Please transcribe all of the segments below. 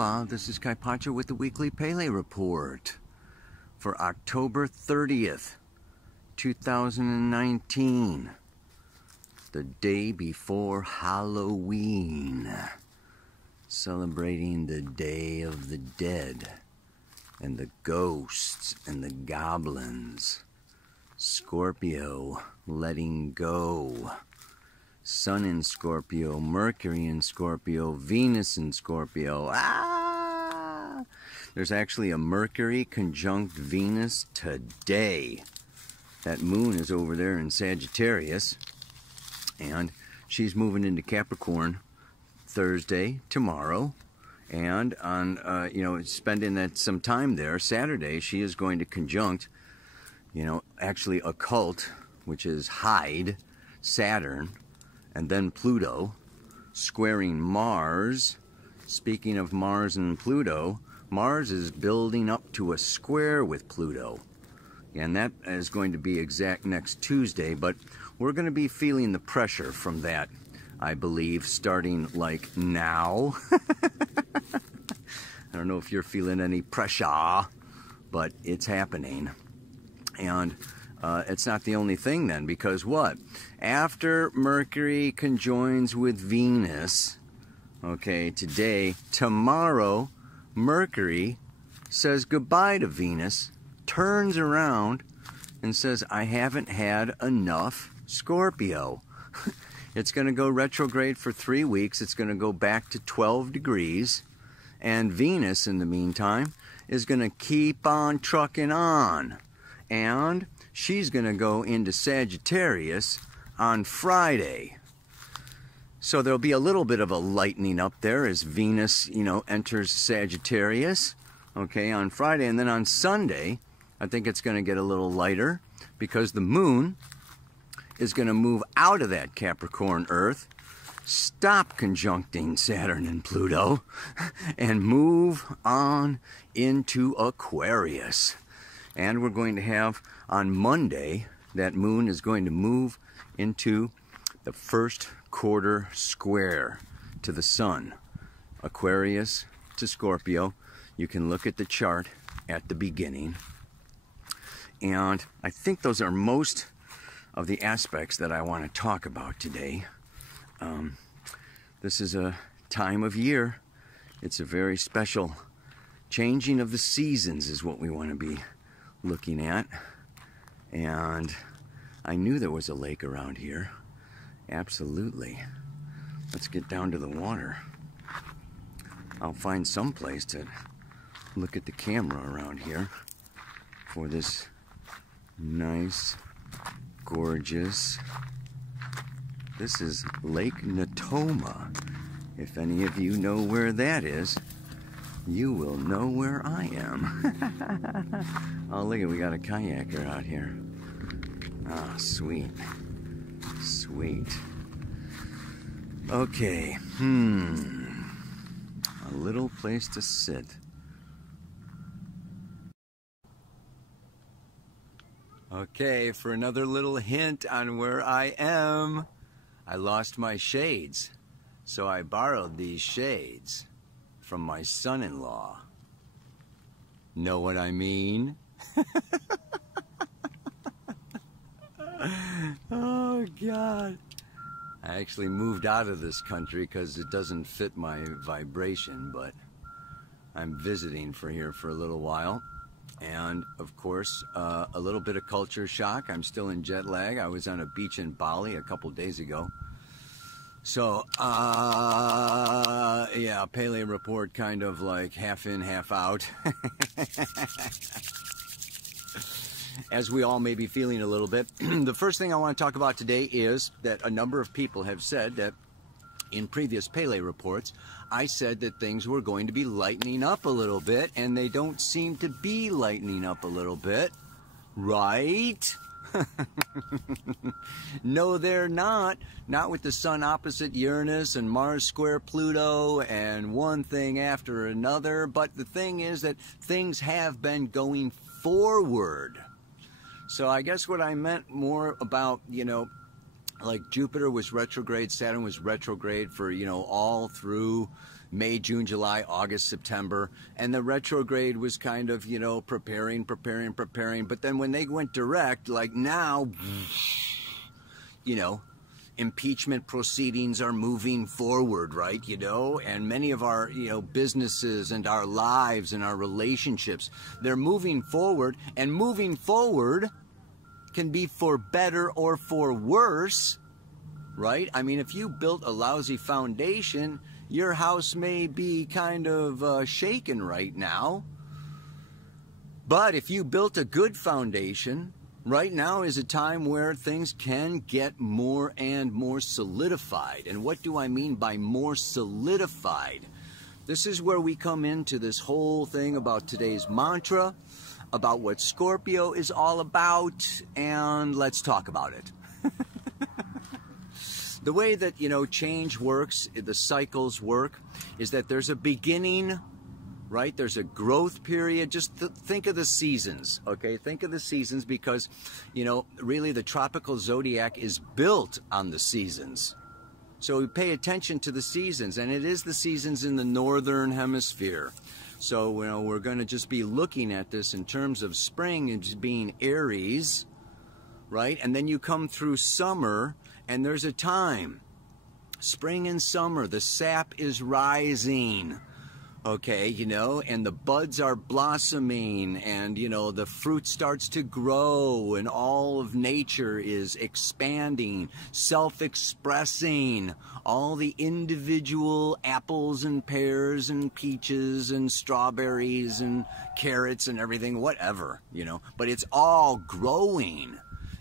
Hola, this is Kaipacha with the Weekly Pele Report for October 30th, 2019, the day before Halloween, celebrating the Day of the Dead and the ghosts and the goblins. Scorpio, letting go. Sun in Scorpio, Mercury in Scorpio, Venus in Scorpio. There's actually a Mercury conjunct Venus today. That moon is over there in Sagittarius, and she's moving into Capricorn Thursday, tomorrow, and on spending some time there. Saturday, she is going to conjunct, actually occult, which is hide, Saturn, and then Pluto, squaring Mars. Speaking of Mars and Pluto, Mars is building up to a square with Pluto. And that is going to be exact next Tuesday, but we're going to be feeling the pressure from that, I believe, starting like now. I don't know if you're feeling any pressure, but it's happening. And it's not the only thing then, because what? After Mercury conjoins with Venus, okay, today, tomorrow, Mercury says goodbye to Venus, turns around, and says, I haven't had enough Scorpio. It's going to go retrograde for 3 weeks. It's going to go back to 12 degrees. And Venus, in the meantime, is going to keep on trucking on. And she's going to go into Sagittarius on Friday. So there'll be a little bit of a lightening up there as Venus, enters Sagittarius, okay, on Friday. And then on Sunday, I think it's going to get a little lighter because the moon is going to move out of that Capricorn Earth, stop conjuncting Saturn and Pluto, and move on into Aquarius. And we're going to have on Monday, that moon is going to move into the first quarter square to the sun. Aquarius to Scorpio. You can look at the chart at the beginning. And I think those are most of the aspects that I want to talk about today. This is a time of year. It's a very special changing of the seasons is what we want to be looking at. And I knew there was a lake around here. Absolutely. Let's get down to the water. I'll find some place to look at the camera around here for this nice, gorgeous. This is Lake Natoma. If any of you know where that is, you will know where I am. Oh, look, we got a kayaker out here. Ah, sweet. Sweet. Okay. A little place to sit. Okay, for another little hint on where I am. I lost my shades, so I borrowed these shades from my son-in-law. Know what I mean? Oh, God. I actually moved out of this country because it doesn't fit my vibration, but I'm visiting here for a little while. And, of course, a little bit of culture shock. I'm still in jet lag. I was on a beach in Bali a couple days ago. So, yeah, Pele report kind of like half in, half out. As we all may be feeling a little bit. The first thing I want to talk about today is that a number of people have said that in previous Pele reports, I said that things were going to be lightening up a little bit, and they don't seem to be lightening up a little bit, right? No, they're not. Not with the sun opposite Uranus and Mars square Pluto and one thing after another. But the thing is that things have been going forward. So I guess what I meant more about, like Jupiter was retrograde, Saturn was retrograde for, all through, May, June, July, August, September. And the retrograde was kind of, you know, preparing. But then when they went direct, like now, you know, impeachment proceedings are moving forward, right? You know, and many of our, you know, businesses and our lives and our relationships, they're moving forward, and moving forward can be for better or for worse, right? I mean, if you built a lousy foundation, your house may be kind of shaken right now. But if you built a good foundation, right now is a time where things can get more and more solidified. And what do I mean by more solidified? This is where we come into this whole thing about today's mantra, about what Scorpio is all about, and let's talk about it. The way that, you know, change works, the cycles work, is that there's a beginning, right? There's a growth period. Just think of the seasons, okay? Think of the seasons because, you know, really the tropical zodiac is built on the seasons. So we pay attention to the seasons, and it is the seasons in the northern hemisphere. So, you know, we're going to just be looking at this in terms of spring as being Aries, right? And then you come through summer, and there's a time. Spring and summer, the sap is rising. Okay, you know, and the buds are blossoming, and, you know, the fruit starts to grow, and all of nature is expanding, self-expressing. All the individual apples and pears and peaches and strawberries and carrots and everything, whatever, you know, but it's all growing.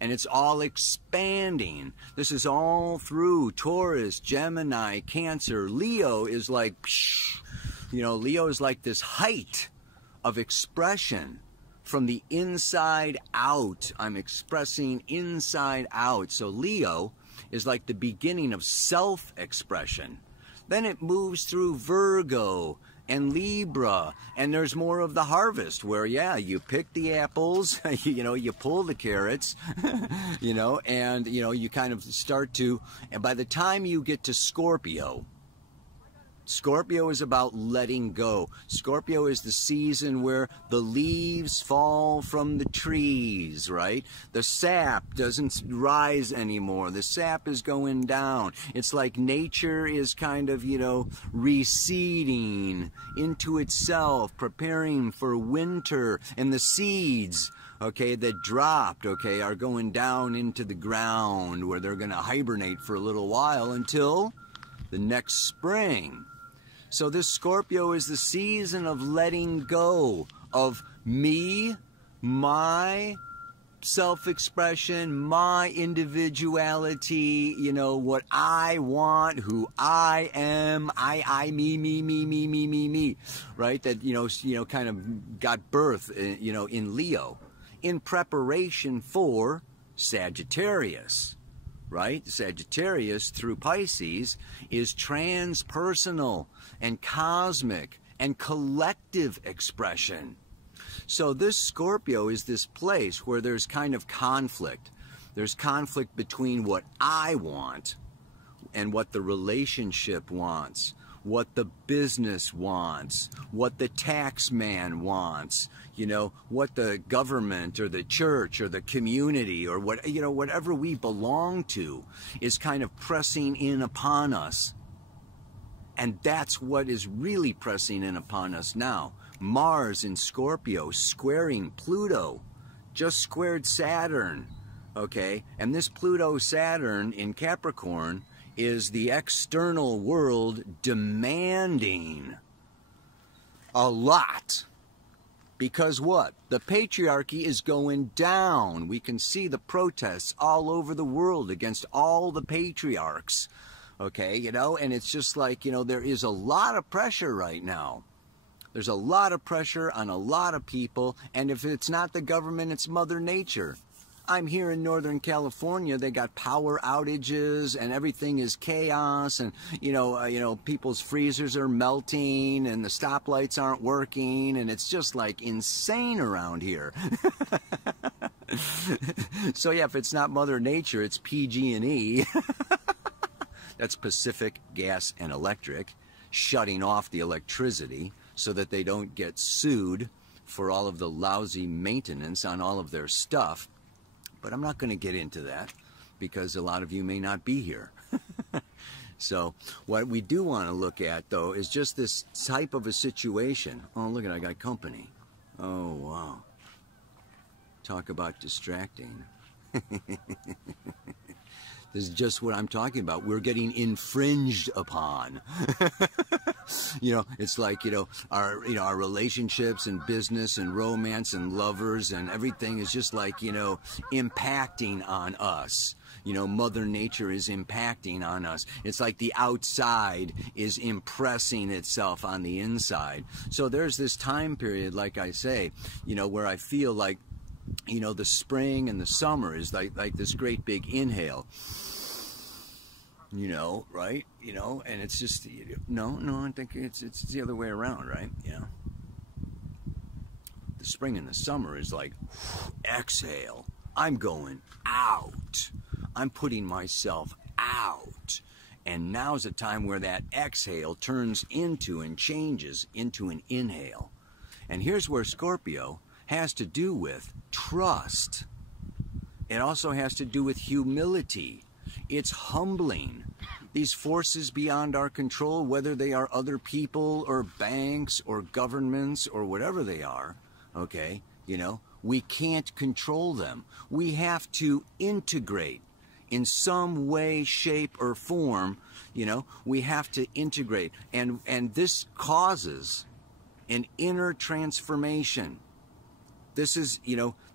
And it's all expanding. This is all through Taurus, Gemini, Cancer. Leo is like, psh, you know, Leo is like this height of expression from the inside out. I'm expressing inside out. So Leo is like the beginning of self-expression. Then it moves through Virgo and Libra, and there's more of the harvest where, yeah, you pick the apples, you know, you pull the carrots, you know, and, you know, you kind of start to, and by the time you get to Scorpio, Scorpio is about letting go. Scorpio is the season where the leaves fall from the trees, right? The sap doesn't rise anymore. The sap is going down. It's like nature is kind of, you know, receding into itself, preparing for winter. And the seeds, okay, that dropped, okay, are going down into the ground where they're going to hibernate for a little while until the next spring. So this Scorpio is the season of letting go of me, my self-expression, my individuality, you know, what I want, who I am, me, right? That, you know, kind of got birth, you know, in Leo, in preparation for Sagittarius. Right? Sagittarius through Pisces is transpersonal and cosmic and collective expression. So this Scorpio is this place where there's kind of conflict. There's conflict between what I want and what the relationship wants, what the business wants, what the tax man wants, you know, what the government or the church or the community or what, you know, whatever we belong to is kind of pressing in upon us. And that's what is really pressing in upon us now. Mars in Scorpio squaring Pluto, just squared Saturn, okay? And this Pluto-Saturn in Capricorn is the external world demanding a lot. Because what? The patriarchy is going down. We can see the protests all over the world against all the patriarchs. Okay, you know, and it's just like, you know, there is a lot of pressure right now. There's a lot of pressure on a lot of people, and if it's not the government, it's Mother Nature. I'm here in Northern California. They got power outages and everything is chaos, and you know people's freezers are melting and the stoplights aren't working, and it's just like insane around here. So yeah, if it's not Mother Nature, it's PG&E. That's Pacific Gas and Electric. shutting off the electricity so that they don't get sued for all of the lousy maintenance on all of their stuff. But I'm not going to get into that because a lot of you may not be here. So what we do want to look at, though, is just this type of a situation. Oh, look at I got company. Oh, wow. Talk about distracting. This is just what I'm talking about. We're getting infringed upon. You know, it's like, our relationships and business and romance and lovers and everything is just like, impacting on us. Mother Nature is impacting on us. It's like the outside is impressing itself on the inside. So there's this time period, like I say, where I feel like, the spring and the summer is like this great big inhale. Right? And it's just, no, I think it's the other way around, right? The spring and the summer is like, exhale. I'm going out. I'm putting myself out. And now's a time where that exhale turns into and changes into an inhale. And here's where Scorpio has to do with trust. It also has to do with humility. It's humbling. These forces beyond our control, whether they are other people or banks or governments or whatever they are, okay, we can't control them. We have to integrate in some way, shape, or form. We have to integrate. And this causes an inner transformation. This is,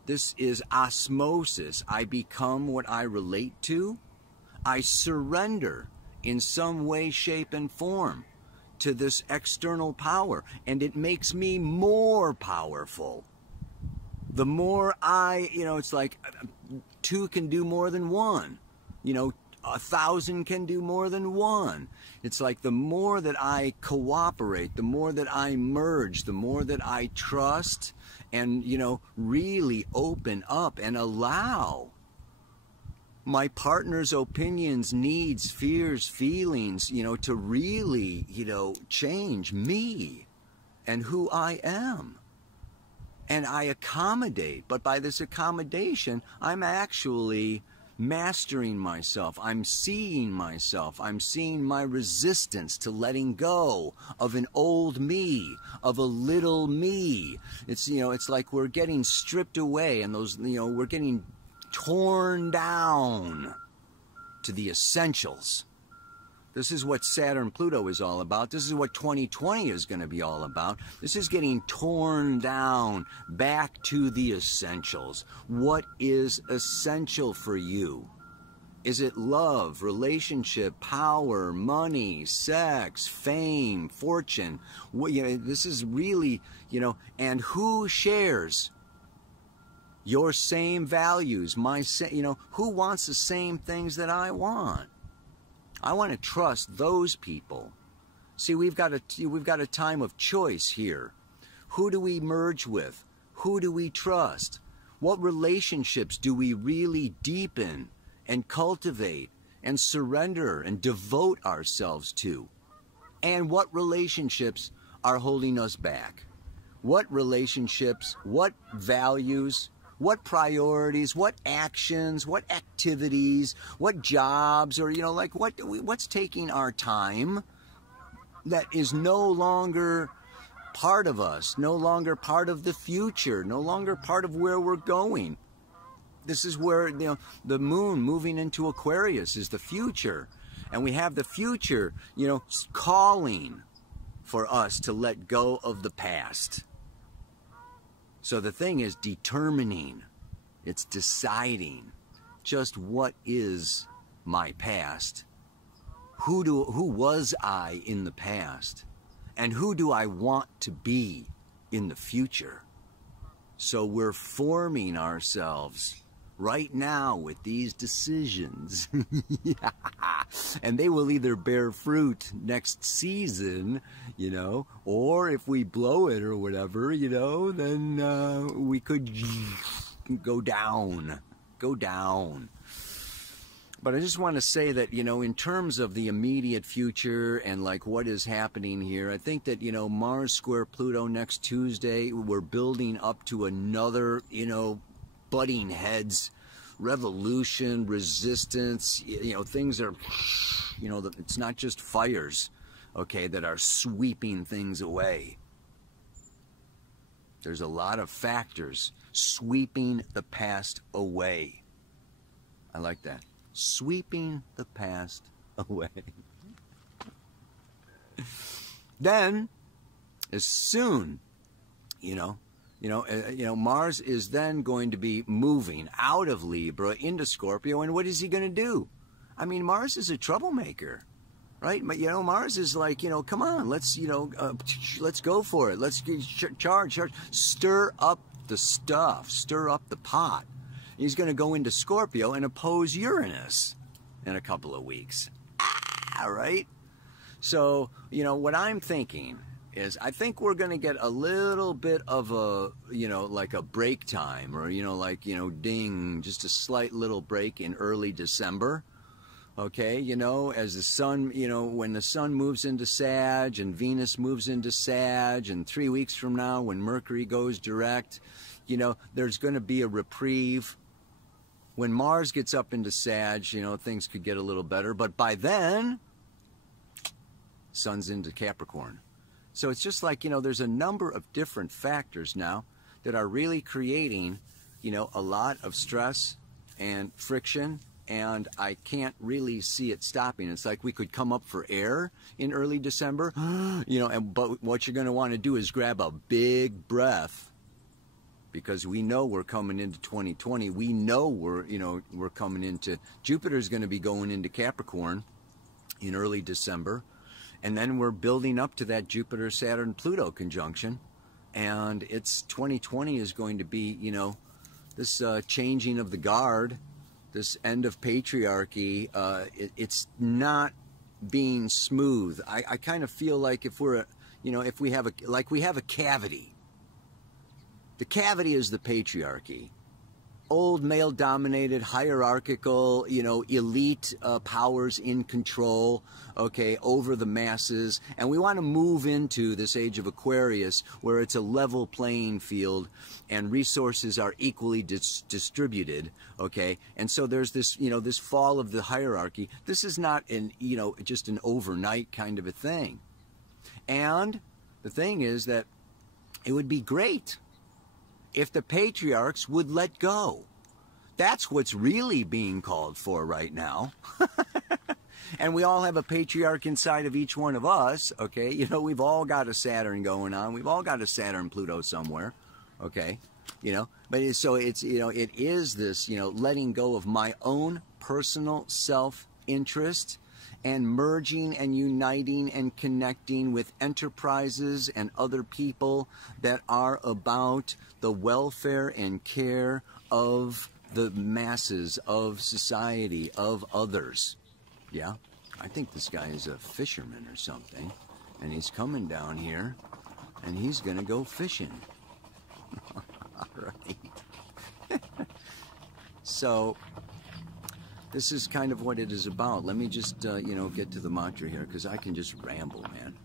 this is osmosis. I become what I relate to. I surrender in some way, shape, and form to this external power, and it makes me more powerful. The more it's like two can do more than one. 1,000 can do more than one. It's like the more that I cooperate, the more that I merge, the more that I trust and, really open up and allow my partner's opinions, needs, fears, feelings, to really, change me and who I am. And I accommodate, but by this accommodation, I'm actually mastering myself. I'm seeing myself. I'm seeing my resistance to letting go of an old me, of a little me. It's, it's like we're getting stripped away and those, we're getting torn down to the essentials. This is what Saturn-Pluto is all about. This is what 2020 is going to be all about. This is getting torn down back to the essentials. What is essential for you? Is it love, relationship, power, money, sex, fame, fortune? This is really, and who shares your same values? Who wants the same things that I want? I want to trust those people. See, we've got a time of choice here. Who do we merge with? Who do we trust? What relationships do we really deepen and cultivate and surrender and devote ourselves to? And what relationships are holding us back? What relationships, what values, what priorities, what actions, what activities, what jobs, or, what's taking our time that is no longer part of us, no longer part of the future, no longer part of where we're going. This is where, the moon moving into Aquarius is the future. And we have the future, calling for us to let go of the past. So the thing is determining, it's deciding just what is my past, who was I in the past, and who do I want to be in the future. So we're forming ourselves right now with these decisions. And they will either bear fruit next season, or if we blow it or whatever, then we could go down. But I just want to say that, you know, in terms of the immediate future and like what is happening here, I think that, you know, Mars square Pluto next Tuesday, we're building up to another, you know, butting heads, revolution, resistance, you know, things are, you know, it's not just fires, okay, that are sweeping things away. There's a lot of factors sweeping the past away. I like that. Sweeping the past away. Then, as soon, Mars is then going to be moving out of Libra into Scorpio, and what is he going to do? I mean, Mars is a troublemaker, right? But, you know, Mars is like, you know, come on, let's go for it. Let's charge, stir up the stuff, stir up the pot. He's going to go into Scorpio and oppose Uranus in a couple of weeks. Right? So, you know, what I'm thinking is I think we're going to get a little bit of a, you know, like a break time or, you know, like, you know, ding, just a slight little break in early December. Okay, you know, as the sun, you know, when the sun moves into Sag and Venus moves into Sag, and 3 weeks from now when Mercury goes direct, you know, there's going to be a reprieve. When Mars gets up into Sag, you know, things could get a little better. But by then, Sun's into Capricorn. So it's just like, you know, there's a number of different factors now that are really creating, you know, a lot of stress and friction. And I can't really see it stopping. It's like we could come up for air in early December, you know, but what you're going to want to do is grab a big breath. Because we know we're coming into 2020. We know we're coming into, Jupiter's going to be going into Capricorn in early December. And then we're building up to that Jupiter-Saturn-Pluto conjunction. And it's 2020 is going to be, you know, this changing of the guard, this end of patriarchy. It's not being smooth. I kind of feel like if we're, you know, if we have a cavity. The cavity is the patriarchy. Old male-dominated, hierarchical, you know, elite powers in control, okay, over the masses. And we want to move into this age of Aquarius where it's a level playing field and resources are equally distributed, okay? And so there's this, you know, this fall of the hierarchy. This is not an, you know, just an overnight kind of a thing. And the thing is that it would be great if the patriarchs would let go. That's what's really being called for right now. And we all have a patriarch inside of each one of us, okay? You know, we've all got a Saturn going on. We've all got a Saturn-Pluto somewhere, okay? You know, but so it's, you know, it is this, you know, letting go of my own personal self-interest and merging and uniting and connecting with enterprises and other people that are about the welfare and care of the masses, of society, of others. Yeah, I think this guy is a fisherman or something, and he's coming down here, and he's gonna go fishing. All right. So this is kind of what it is about. Let me just, you know, get to the mantra here, because I can just ramble, man.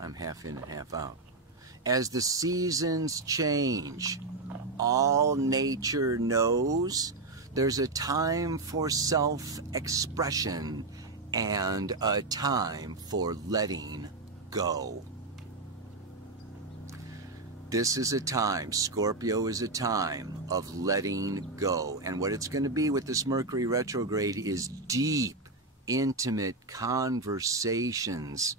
I'm half in and half out. As the seasons change, all nature knows there's a time for self-expression and a time for letting go. This is a time, Scorpio is a time of letting go. And what it's going to be with this Mercury retrograde is deep, intimate conversations,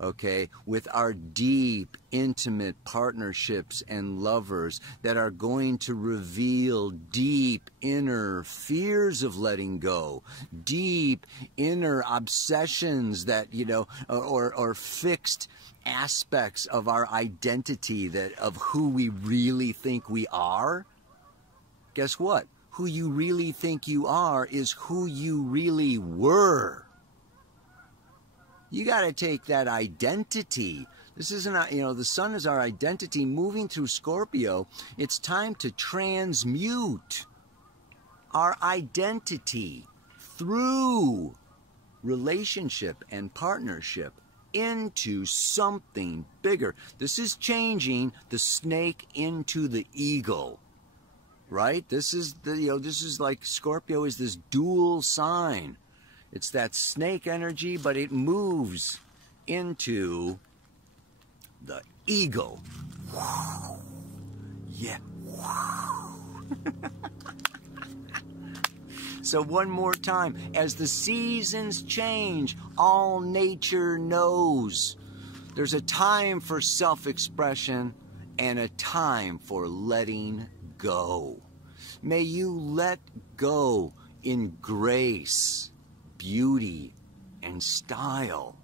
okay, with our deep, intimate partnerships and lovers that are going to reveal deep inner fears of letting go, deep inner obsessions that, you know, or fixed aspects of our identity, that of who we really think we are. Guess what? Who you really think you are is who you really were. You got to take that identity. This isn't, you know, the sun is our identity moving through Scorpio. It's time to transmute our identity through relationship and partnership into something bigger. This is changing the snake into the eagle, right? This is this is like Scorpio is this dual sign. It's that snake energy, but it moves into the eagle. Yeah. So one more time, as the seasons change, all nature knows there's a time for self-expression and a time for letting go. May you let go in grace, beauty, and style,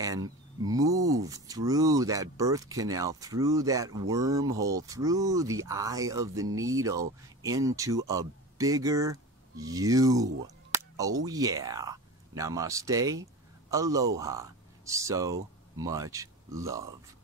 and move through that birth canal, through that wormhole, through the eye of the needle into a bigger you. Oh yeah. Namaste. Aloha. So much love.